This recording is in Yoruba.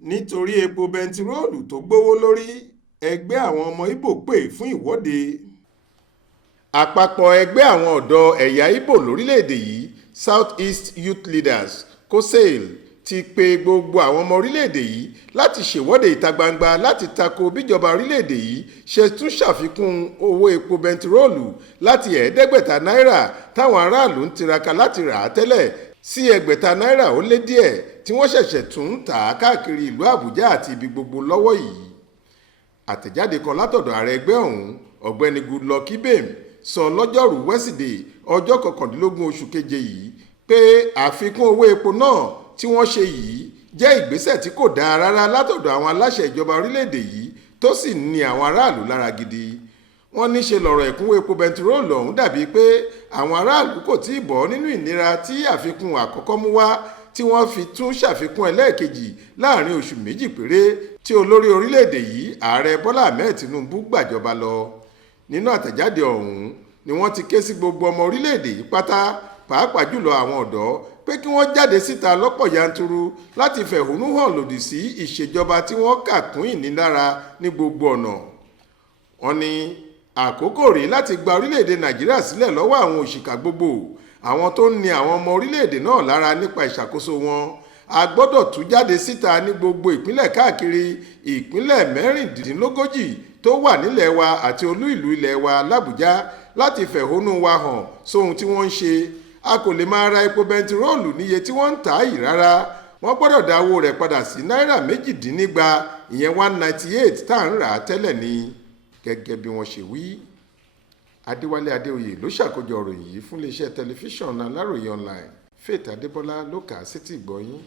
nítorí epo bẹntiróòlù tó gbówó lórí ẹgbẹ́ àwọn ọmọ Ìgbò pè fún ìwọ́de. Àpapọ̀ ẹgbẹ́ àwọn ọ̀dọ́ ẹ̀yà Ìgbò lórílẹ̀‐èdè yìí South East Youth Leaders COSAIL ti pe gbogbo àwọn ọmọ orílẹ̀‐èdè yìí láti ṣèwọ́de ìta gbangba láti tako bíjọba orílẹ̀‐èdè yìí ṣe tún ṣàfikún owó epo bẹntiróòlù láti ẹ̀ẹ́dẹ́gbẹ̀ta náírà táwọn aráàlú ń tiraka láti rà á tẹ́lẹ̀ sí ẹgbẹ̀ta náírà ó lé díẹ̀ tí wọ́n ṣẹ̀ṣẹ̀ tún ń tà á káàkiri ìlú Àbújá àti ibi gbogbo lọ́wọ́ yìí. Àtẹ̀jáde kan látọ̀dọ̀ ààrẹ ẹgbẹ́ ọ̀hún ọ̀gbẹ́ni Goodluck sọ lọ́jọ́rú wẹ́sídẹ̀ẹ́ ọjọ́ 19 oṣù keje yìí pé àfikún owó epo náà tí wọ́n ṣe yìí jẹ́ ìgbésẹ̀ tí kò dáa rárá látọ̀dọ̀ àwọn aláṣẹ ìjọba orílẹ̀-èdè yìí tó sì ní àwọn aráàlú lára gidi. Wọ́n ní ṣe lọ̀rọ̀ ẹ̀kúnwó epo bẹntiróòlù ọ̀hún dàbí pé àwọn aráàlú kò tí ì bọ́ nínú ìnira tí àfikún àkọ́kọ́ mú wá tí wọ́n fi tún ṣàfikún ẹlẹ́ẹ̀kejì láàrin oṣù méjì péré tí olórí orílẹ̀-èdè yìí ààrẹ Bọ́lá Ahmed Tinubu gbàjọba lọ. Nínú àtẹ̀jáde ọ̀hún ni wọ́n ti ké sí gbogbo ọmọ orílẹ̀-èdè yìí pátá pàápàá jùlọ àwọn ọ̀dọ́ pé kí wọ́n jáde síta lọ́pọ̀ yanturu láti fẹ̀hónú hàn lòdì sí ìṣèjọba tí wọ́n kà kún ìnilára ní gbogbo ọ̀nà. Wọ́n ní àkókò rèé láti gba orílẹ̀-èdè Nàìjíríà sílẹ̀ lọ́wọ́ àwọn òṣìkà gbogbo àwọn tó ń ni àwọn ọmọ orílẹ̀-èdè náà lára nípa ìṣàkóso wọn. A gbọ́dọ̀ tú jáde síta ní gbogbo ìpínlẹ̀ káàkiri ìpínlẹ̀ 36 tó wà nílẹ̀ wa àti olú ìlú ilẹ̀ wa l'Àbújá láti fẹ̀hónú wa hàn sóhun tí wọ́n ń ṣe. A kò lè máa ra epo bẹntiróòlù níye tí wọ́n ń tà yìí rárá. Wọ́n gbọ́dọ̀ dá owó rẹ̀ padà sí náírà 2.2 ìyẹn 198 tá à ń rà á tẹ́lẹ̀ ni. Gẹ́gẹ́ bí wọ́n ṣe wí. Adéwálé Adéoyè ló ṣàkójọ ìròyìn yìí fún iléeṣẹ́ tẹlifíṣàn Aláròye online. Faith Adébọ́lá ló kà á sétí ìgbọ́ yín.